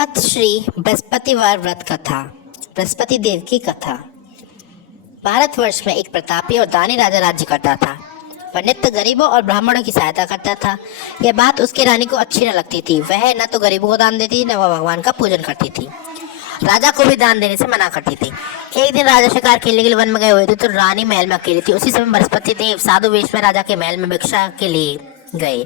अथ श्री बृहस्पतिवार व्रत कथा। बृहस्पति देव की कथा। भारतवर्ष में एक प्रतापी और दानी राजा राज्य करता था। वह नित्य गरीबों और ब्राह्मणों की सहायता करता था। यह बात उसकी रानी को अच्छी न लगती थी। वह न तो गरीबों को दान देती, न वह भगवान का पूजन करती थी। राजा को भी दान देने से मना करती थी। एक दिन राजा शिकार खेलने के लिए वन में गए हुए थे, तो रानी महल में अकेली थी। उसी समय बृहस्पति देव साधु वेश में राजा के महल में भिक्षा के लिए गए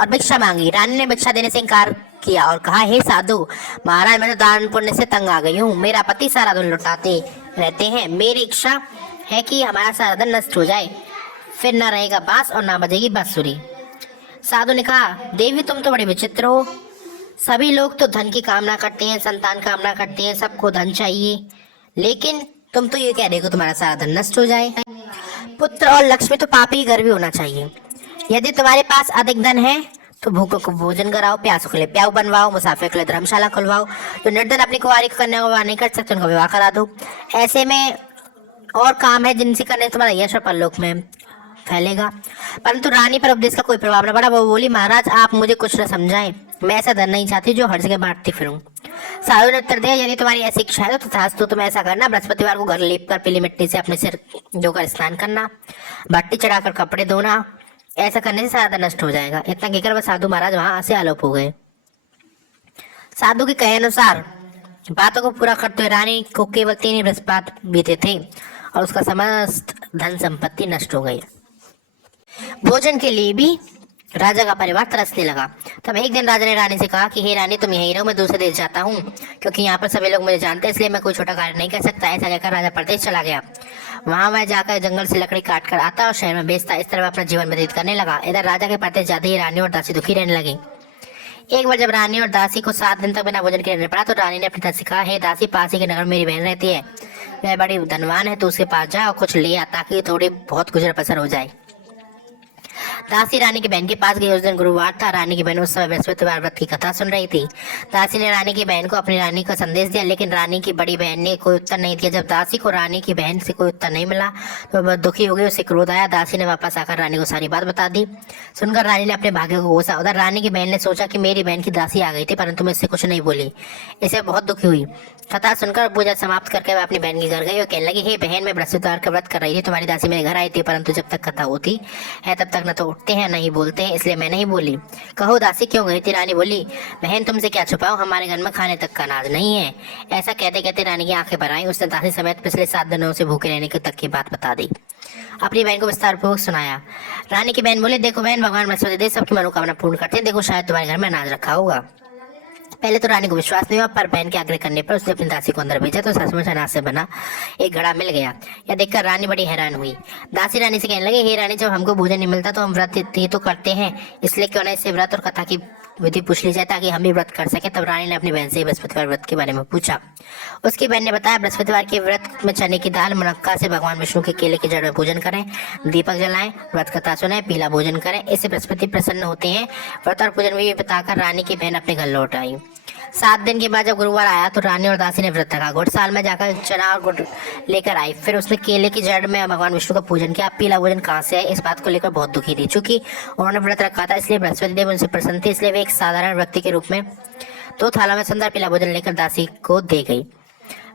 और भिक्षा मांगी। रानी ने भिक्षा देने से इनकार किया और कहा, हे साधु महाराज, मैं तो दान पुण्य से तंग आ गई हूँ। मेरा पति सारा दिन लुटाते रहते हैं। मेरी इच्छा है कि हमारा सारा दिन नष्ट हो जाए, फिर न रहेगा बांस और ना बजेगी बांसुरी। साधु ने कहा, देवी तुम तो बड़े विचित्र हो। सभी लोग तो धन की कामना करते हैं, संतान कामना करते हैं, सबको धन चाहिए, लेकिन तुम तो ये कह रहे हो तुम्हारा सारा धन नष्ट हो जाए। पुत्र और लक्ष्मी तो पापी घर भी होना चाहिए। यदि तुम्हारे पास अधिक धन है तो भूखों को भोजन कराओ, प्यासों के लिए प्याऊ बनवाओ, मुसाफिर के लिए धर्मशाला खुलवाओ, जो निर्धन अपनी कुंवारी कन्या को विवाह नहीं कर सकते उनका विवाह करा दो। ऐसे में और काम है जिनसे करने तुम्हारा यश और परलोक में फैलेगा। परंतु रानी पर उपदेश का कोई प्रभाव न पड़ा। वो बोली, महाराज आप मुझे कुछ न समझाएं, मैं ऐसा धन नहीं चाहती जो हर जगह बांटती फिरूं। साधु ने उत्तर दिया, यदि तुम्हारी ऐसी इच्छा है तो तथास्तु, तुम ऐसा करना, बृहस्पतिवार को घर लीप कर पीली मिट्टी से अपने सिर धोकर स्नान करना, भट्टी चढ़ाकर कपड़े धोना। ऐसा करने से सारा धन नष्ट हो जाएगा। इतना कहकर वह साधु महाराज वहां से आलोप हो गए। साधु के कहे अनुसार बातों को पूरा करते हुए रानी को केवल 3 ही बृहस्पति बीते थे और उसका समस्त धन संपत्ति नष्ट हो गई। भोजन के लिए भी राजा का परिवार तरसने लगा। तब एक दिन राजा ने रानी से कहा कि हे रानी, तुम यहीं रहो, मैं दूसरे देश जाता हूँ, क्योंकि यहाँ पर सभी लोग मुझे जानते हैं, इसलिए मैं कोई छोटा कार्य नहीं कर सकता। ऐसा कहकर राजा परदेश चला गया। वहां वह जाकर जंगल से लकड़ी काट कर आता और शहर में बेचता। इस तरह अपना जीवन व्यतीत करने लगा। इधर राजा के परदेश जाते ही रानी और दासी दुखी रहने लगी। एक बार जब रानी और दासी को 7 दिन तक बिना भोजन के रहना पड़ा, तो रानी ने अपनी दासी से कहा, हे दासी, पास ही के नगर में मेरी बहन रहती है, वह बड़ी धनवान है, तो उसके पास जा और कुछ ले आ, ताकि थोड़ी बहुत गुजर बसर हो जाए। दासी रानी की बहन के पास गई। उस दिन गुरुवार था। रानी की बहन उस समय बृहस्पतिवार व्रत की कथा सुन रही थी। दासी ने रानी की बहन को अपनी रानी का संदेश दिया, लेकिन रानी की बड़ी बहन ने कोई उत्तर नहीं दिया। जब दासी को रानी की बहन से कोई उत्तर नहीं मिला तो वह दुखी हो गई। उसे क्रोध आया। दासी ने वापस आकर रानी को सारी बात बता दी। सुनकर रानी ने अपने भाग्य को कोसा। उधर रानी की बहन ने सोचा कि मेरी बहन की दासी आ गई थी, परंतु मैं इससे कुछ नहीं बोली। इसे बहुत दुखी हुई। कथा सुनकर पूजा समाप्त करके वह अपनी बहन के घर गई और कहने लगी, हे बहन, मैं बृहस्पतिवार का व्रत कर रही थी, तुम्हारी दासी मेरे घर आई थी, परंतु जब तक कथा होती है तब तक न तो उठते हैं नहीं बोलते हैं, इसलिए मैं नहीं बोली। कहो दासी क्यों गई थी? रानी बोली, बहन तुमसे क्या छुपाओ, हमारे घर में खाने तक का अनाज नहीं है। ऐसा कहते कहते रानी की आंखें भर आई। उसने दासी समेत पिछले 7 दिनों से भूखे रहने तक की बात बता दी, अपनी बहन को विस्तार पूर्वक सुनाया। रानी की बहन बोली, देखो बहन, भगवान बृहस्पति देव सबकी मनोकामना पूर्ण करते हैं, देखो शायद तुम्हारे घर में अनाज रखा होगा। पहले तो रानी को विश्वास नहीं हुआ, पर बहन के आग्रह करने पर उसने अपनी दासी को अंदर भेजा तो सचमुच अनाज से बना एक घड़ा मिल गया। यह देखकर रानी बड़ी हैरान हुई। दासी रानी से कहने लगे, हे रानी, जब हमको भोजन नहीं मिलता तो हम व्रत ही तो करते हैं, इसलिए क्यों न इससे व्रत और कथा की विधि पूछ ली जाए ताकि हम भी व्रत कर सके। तब रानी ने अपनी बहन से बृहस्पतिवार व्रत के बारे में पूछा। उसकी बहन ने बताया, बृहस्पतिवार के व्रत में चने की दाल मुनक्का से भगवान विष्णु के केले की जड़ में पूजन करें, दीपक जलाएं, व्रत कथा सुने, पीला भोजन करें, इससे बृहस्पति प्रसन्न होते हैं। व्रत और पूजन भी बताकर रानी की बहन अपने घर लौट आई। 7 दिन के बाद जब गुरुवार आया तो रानी और दासी ने व्रत रखा। घुड़साल में जाकर चना और गुड़ लेकर आई। फिर उसने केले की जड़ में भगवान विष्णु का पूजन किया। पीला भोजन कहाँ से है, इस बात को लेकर बहुत दुखी थी। चूंकि उन्होंने व्रत रखा था, इसलिए बृहस्पति देव उनसे प्रसन्न थे, इसलिए वे एक साधारण व्यक्ति के रूप में 2 थाला में सुंदर पीला भोजन लेकर दासी को दे गई।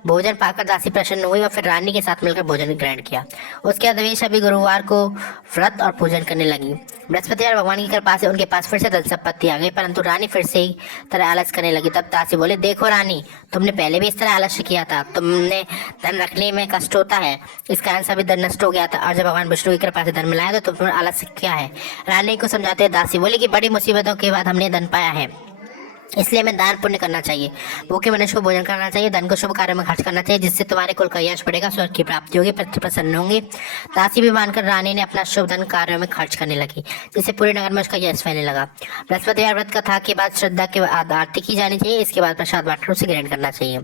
भोजन पाकर दासी प्रसन्न हुई और फिर रानी के साथ मिलकर भोजन ग्रहण किया। उसके बाद वे सभी गुरुवार को व्रत और पूजन करने लगी। बृहस्पतिवार भगवान की कृपा से उनके पास फिर से धन संपत्ति आ गई, परंतु रानी फिर से ही तरह आलस करने लगी। तब दासी बोले, देखो रानी, तुमने पहले भी इस तरह आलस्य किया था, तुमने धन रखने में कष्ट होता है, इस कारण सभी धन नष्ट हो गया था, और जब भगवान विष्णु की कृपा से धन मिलाया तो तुम आलस्य क्या है। रानी को समझाते दासी बोली कि बड़ी मुसीबतों के बाद हमने धन पाया है, इसलिए हमें दान पुण्य करना चाहिए, भूखे मनुष्य को भोजन करना चाहिए, धन को शुभ कार्य में खर्च करना चाहिए, जिससे तुम्हारे कुल का यश बढ़ेगा, स्वर्ग की प्राप्ति होगी, पति प्रसन्न होंगे। दासी भी मानकर रानी ने अपना शुभ धन कार्यों में खर्च करने लगी, जिससे पूरे नगर में उसका यश फैलने लगा। बृहस्पतिवार व्रत कथा के बाद श्रद्धा के आरती की जानी चाहिए। इसके बाद प्रसाद बांटकर उसे ग्रहण करना चाहिए।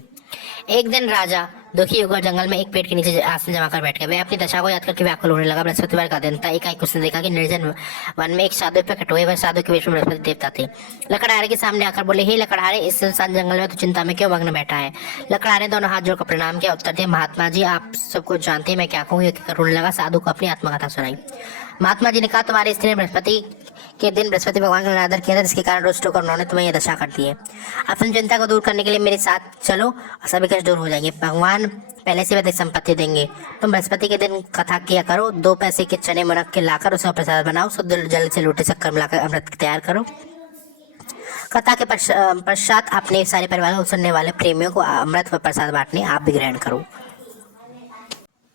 एक दिन राजा दुखी होकर जंगल में एक पेड़ के नीचे आसन जमा कर बैठ गया। वह अपनी दशा को याद करके व्याकुल होने लगा। बृहस्पतिवार का दिन था। एकाएक उसने देखा कि निर्जन वन में एक साधु प्रकट हुए। वह साधु के वेश में बृहस्पति देवता थे। लकड़हारे के सामने आकर बोले, हे लकड़हारे, इस सुनसान जंगल में तो चिंता में क्यों मग्न बैठा है? लकड़हारे दोनों हाथ जोड़कर प्रणाम किया। उत्तर दिया, महात्मा जी, आप सबको जानते हैं, मैं क्या कहूँ। ये कहकर रोने लगा। साधु को अपनी आत्मकथा सुनाई। महात्मा जी ने कहा, तुम्हारी स्त्री ने बृहस्पति के दिन बृहस्पति भगवान का अनादर किया था, जिसके कारण रोज होकर उन्होंने तुम्हें यह दशा कर दी है। अपनी चिंता को दूर करने के लिए मेरे साथ चलो और सभी कष्ट दूर हो जाएंगे। भगवान पहले से अधिक संपत्ति देंगे। तुम बृहस्पति के दिन कथा किया करो, 2 पैसे के चने मुनक के लाकर उसे प्रसाद बनाओ, शुद्ध जल से लोटे शक्कर मिलाकर अमृत तैयार करो। कथा के पश्चात अपने सारे परिवार को सुनने वाले प्रेमियों को अमृत व प्रसाद बांटने आप भी ग्रहण करो।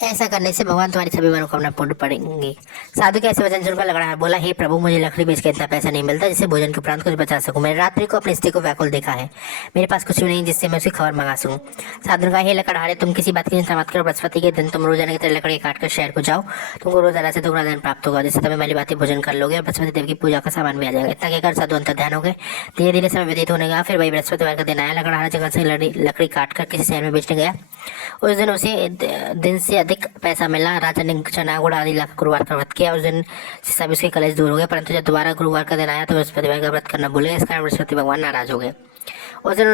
ऐसा करने से भगवान तुम्हारी सभी मनोकामना पूर्ण पड़ेंगे। साधु के ऐसे वचन सुनकर लकड़हार बोला, हे प्रभु, मुझे लकड़ी बेच के इतना पैसा नहीं मिलता जिससे भोजन के उपरांत कुछ बचा सकूं। मैंने रात्रि को अपनी स्त्री को व्याकुल देखा है, मेरे पास कुछ भी नहीं जिससे मैं उसकी खबर मंगा सकूं। साधु ने कहा, हे लकड़हारे, तुम किसी बात की चिंता मत करो। बृहस्पति के दिन तुम रोजाना की तरह लकड़ी काट कर शहर को जाओ, तुमको रोजाना से 2 गुना धन प्राप्त होगा, जिससे तुम्हें मैली बातें भोजन कर लोगे और बृहस्पति देव की पूजा का सामान भी आ जाएगा। इतना कहकर साधु अंतर ध्यान हो गए। धीरे धीरे समय व्यतीत होने लगा। फिर वही बृहस्पतिवार का दिन आया। लकड़हारा जंगल से लकड़ी काट कर किसी शहर में बेचने गया। उस दिन उसे दिन से अधिक पैसा मिला। राजा ने चना गुड़ आदि लाकर गुरुवार का व्रत किया। उस दिन से सभी उसके कलेश दूर हो गए, परंतु जब दोबारा गुरुवार का दिन आया तो बृहस्पतिवार का व्रत करना भूल गए। इस कारण बृहस्पति भगवान नाराज हो गए। उस दिन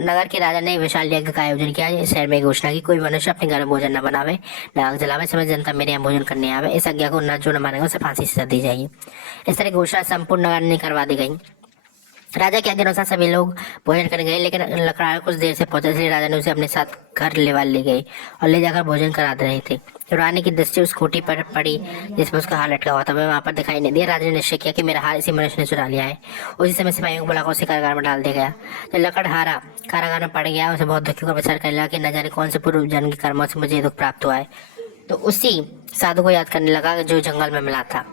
नगर के राजा ने विशाल यज्ञ का आयोजन किया। इस शहर में घोषणा की, कोई मनुष्य अपने घर में भोजन न बनावे, न आग जलावे, समय जनता मेरे यहाँ भोजन करने आवे। इस आज्ञा को जो न मानेगा उसे फांसी से दी जाएगी। इस तरह घोषणा संपूर्ण नगर में करवा दी गई। राजा के आज्ञा अनुसार सभी लोग भोजन करने गए, लेकिन लकड़हारा कुछ देर से पहुंचा, इसलिए राजा ने उसे अपने साथ घर ले गए और ले जाकर भोजन करा रहे थे। तो रानी की दृष्टि उस खोटी पर पड़ी जिसमें उसका हार लटका हुआ था। वह वहां पर दिखाई नहीं दिया। राजा ने निश्चय किया कि मेरा हार इसी मनुष्य ने चुरा लिया है। उसी समय सिपाहियों को बुलाकर उसे कारागार में डाल दिया गया। जब लकड़हारा कारागार में पड़ गया, उसे बहुत दुखी का विचार करने लगा कि न जाने कौन से पूर्व जन्म के कर्मों से मुझे दुख प्राप्त हुआ है। तो उसी साधु को याद करने लगा जो जंगल में मिला था।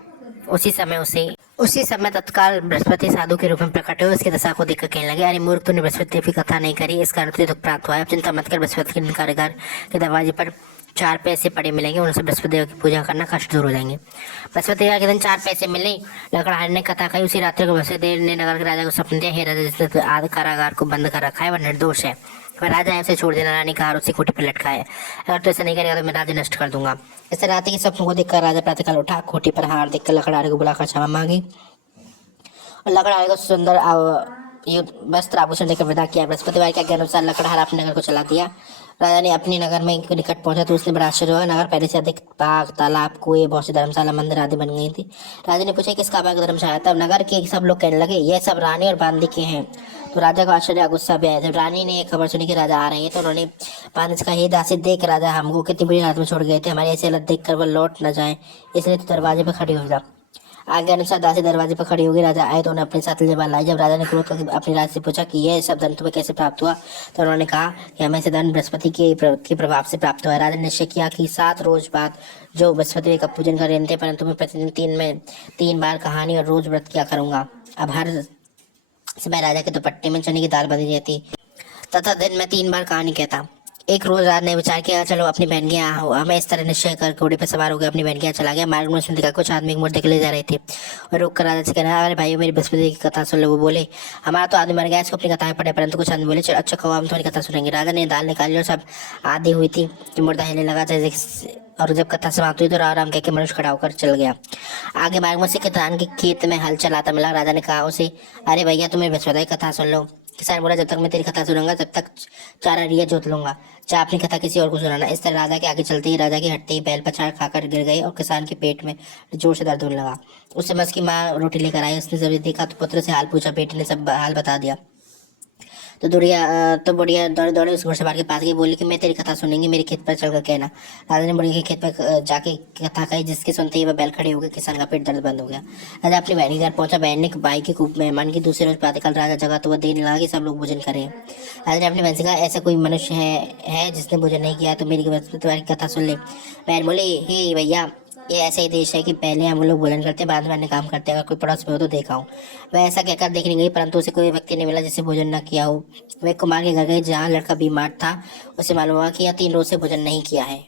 उसी समय तत्काल बृहस्पति साधु के रूप में प्रकट हुए। उसकी दशा को देखकर कहने लगे, अरे मूर्ख, तूने बृहस्पति देव की कथा नहीं करी, इस कारण तुझे दुख प्राप्त हुआ है। अब चिंता मत कर, बृहस्पति के दिन कारागार के दरवाजे पर 4 पैसे पड़े मिलेंगे, उनसे बृहस्पति देव की पूजा करना, कष्ट दूर हो जाएंगे। बृहस्पति देव के दिन 4 पैसे मिले। लकड़हारे ने कथा कही। उसी रात्रि को बृहस्पति देव ने नगर के राजा को सपने दिया, हे राजा, जिसने आदि कारागार को बंद कर रखा है वह निर्दोष है, वह राजा है, उसे छोड़ देना। रानी का हार उसी कोठी पर लटका है, अगर तो ऐसा नहीं करेगा तो मैं राज्य नष्ट कर दूंगा। इस रात्रि के सपनों को देखकर राजा प्रातःकाल उठा, खोटी पर हार देखकर लकड़हारे को बुलाकर क्षमा मांगी और लकड़हारे को सुंदर वस्त्र आभूषण देकर विदा किया। बृहस्पतिवार के अनुसार लकड़हारा अपने नगर को चला दिया। राजा ने अपने नगर में निकट पहुंचा तो उसने बड़ा आश्चर्य हुआ। नगर पहले से अधिक बाग, तालाब, कुएं, बहुत सी धर्मशाला, मंदिर आदि बन गई थी। राजा ने पूछा, किसका बाग, धर्मशाला? तब नगर के सब लोग कहने लगे, ये सब रानी और बांदी के हैं। तो राजा को आश्चर्य गुस्सा भी आया। जब रानी ने खबर सुनी कि राजा आ रहे हैं तो उन्होंने बांदी से कहा, हे दासी, देख राजा हमको कितनी बुरी हालत में छोड़ गए थे, हमारी ऐसी हालत देख कर वह लौट न जाए, इसलिए तो दरवाजे पर खड़ी हो जा। आगे अनुसार दासी दरवाजे पर खड़ी होगी। राजा आए तो उन्हें अपने साथ ले लाई। जब राजा ने क्रोध करके अपनी राज से पूछा कि यह सब धन तुम्हें कैसे प्राप्त हुआ, तो उन्होंने कहा कि हमें से धन बृहस्पति के प्रभाव से प्राप्त हुआ है। राजा ने निश्चय किया कि 7 रोज बाद जो बृहस्पति का पूजन कर रहे थे, परंतु मैं प्रतिदिन 3 बार कहानी और रोज व्रत किया करूंगा। अब हर समय राजा के दुपट्टे में चने की दाल बंधी रहती तथा दिन में 3 बार कहानी कहता। एक रोज रात ने विचार किया, चलो अपनी बहन के यहाँ हो। हमें इस तरह निश्चय कर घोड़े पर सवार हो गया अपनी बहन के यहाँ चला गया। मार्ग में उसने देखा कुछ आदमी एक मुर्दे के ले जा रहे थे और रोक कर राजा से कहना, अरे भाई, मेरी बृहस्पति की कथा सुन लो। वो बोले, हमारा तो आदमी मर गया, इसको अपनी कथाएं पढ़े। परंतु कुछ आदमी बोले, अच्छा कहो, हम तुम्हारी कथा सुनेंगे। राजा ने दाल निकाली और सब आधी हुई थी कि मुर्दा हिलने लगा और जब कथा समाप्त हुई तो राम कह के मनुष्य खड़ा होकर चल गया। आगे मार्ग में से किसान के खेत में हल चलाता मिला। राजा ने कहा उसे, अरे भैया, तुम्हें बृहस्पति की कथा सुन लो। किसान बोला, जब तक मैं तेरी कथा सुनूंगा तब तक 4 अरिया जोत लूंगा, चाहे अपनी कथा किसी और को सुनाना। इस तरह राजा के आगे चलते ही राजा की हटते ही बैल पछाड़ खाकर गिर गई और किसान के पेट में जोर से दर्द होने लगा। उस समय उसकी माँ रोटी लेकर आई। उसने जब देखा तो पुत्र से हाल पूछा। बेटे ने सब हाल बता दिया। तो बुढ़िया दौड़े दौड़े उस घुड़सवार के पास गई, बोली कि मैं तेरी कथा सुनेंगी, मेरे खेत पर चलकर कहना। राजा ने बुढ़िया के खेत पर जाके कथा कही, जिसके सुनते ही वह बैल खड़े हो गए। किसान का पेट दर्द बंद हो गया। राजा अपनी बहन के घर पहुंचा। बहन ने भाई के खूब मेहमान की। दूसरे रोज प्रातःकाल राजा जगा तो वह देने लगा कि सब लोग भोजन करें। राजा ने अपनी बहन से कहा, ऐसा कोई मनुष्य है जिसने भोजन नहीं किया, तो मेरी तुम्हारी कथा सुन ले। बहन बोले, हे भैया, ये ऐसा ही देश है कि पहले हम लोग भोजन करते बाद में अन्य काम करते हैं, अगर कोई पड़ोस में हो तो देखा हूँ। वह ऐसा कहकर देखने गई, परंतु उसे कोई व्यक्ति नहीं मिला जिससे भोजन न किया हो। वह कुमार के घर गई जहाँ लड़का बीमार था। उसे मालूम हुआ कि यह 3 रोज से भोजन नहीं किया है।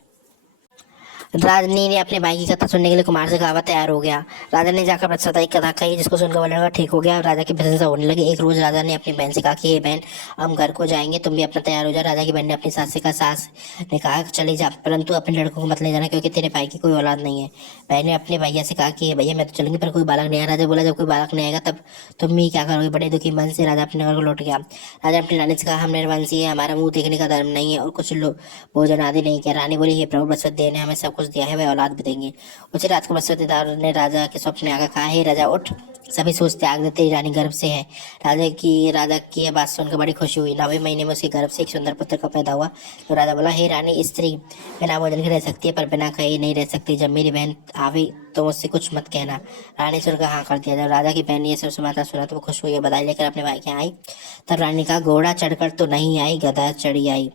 राजनी ने अपने भाई की कथा सुनने के लिए कुमार से कहा, वह तैयार हो गया। राजा ने जाकर बृहस्पति की कथा कही, जिसको सुनकर वह लड़का ठीक हो गया और राजा की प्रशंसा होने लगी। एक रोज राजा ने अपनी बहन से कहा कि हे बहन, हम घर को जाएंगे, तुम भी अपना तैयार हो जाओ। राजा की बहन ने अपनी सास से कहा, सास ने कहा, चली जा, परंतु अपने लड़कों को मत ले जाना, क्योंकि तेरे भाई की कोई औलाद नहीं है। बहन ने अपने भैया से कहा कि भैया, मैं तो चलूंगी, पर कोई बालक नहीं आया। राजा बोला, जब कोई बालक नहीं आएगा तब तुम ही क्या करोगे? बड़े दुखी मन से राजा अपने घर को लौट गया। राजा अपनी रानी से कहा, हम निर्वंशी है, हमारा मुंह देखने का धर्म नहीं है और कुछ लोग भोजन आदि नहीं किया। रानी बोली, हे प्रभु, बृहस्पति देव ने हमें सब कुछ दिया है वह औलाद भी देंगे। उसी रात को बृहस्पति देव ने राजा के स्वप्न में आकर कहा, हे राजा उठ, सभी सोच त्याग दे, तेरी रानी गर्भ से है। राजा की यह बात सुनकर बड़ी खुशी हुई। 9वें महीने में उसके गर्भ से एक सुंदर पुत्र का पैदा हुआ। तो राजा बोला, हे रानी, स्त्री बिना भोजन के रह सकती है पर बिना खाए नहीं रह सकती। जब मेरी बहन आवी तो मुझसे कुछ मत कहना। रानी सुनकर हाँ कर दिया। जब राजा की बहन ये सब समाचार सुना तो वो खुश हुई, बधाई लेकर अपने भाई के यहाँ आई। तब रानी का घोड़ा चढ़कर तो नहीं आई, गधा चढ़ी आई।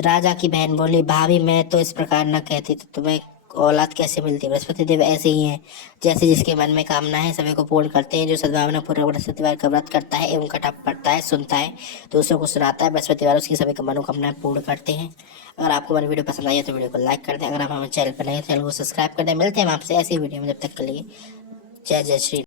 राजा की बहन बोली, भाभी मैं तो इस प्रकार न कहती तो तुम्हें औलाद कैसे मिलती। बृहस्पति देव ऐसे ही हैं, जैसे जिसके मन में कामना है सभी को पूर्ण करते हैं। जो सद्भावना पूर्वक बृहस्पतिवार का व्रत करता है एवं कथा पढ़ता है, सुनता है, दूसरों को सुनाता है, बृहस्पतिवार उसकी सभी मनोकामनाएं पूर्ण करते हैं। अगर आपको हमारी वीडियो पसंद आई है तो वीडियो को लाइक कर दें। अगर आप हमारे चैनल पर नए हैं तो चैनल को सब्सक्राइब कर दें। मिलते हैं हम आपसे ऐसी वीडियो में, जब तक के लिए जय जय श्री।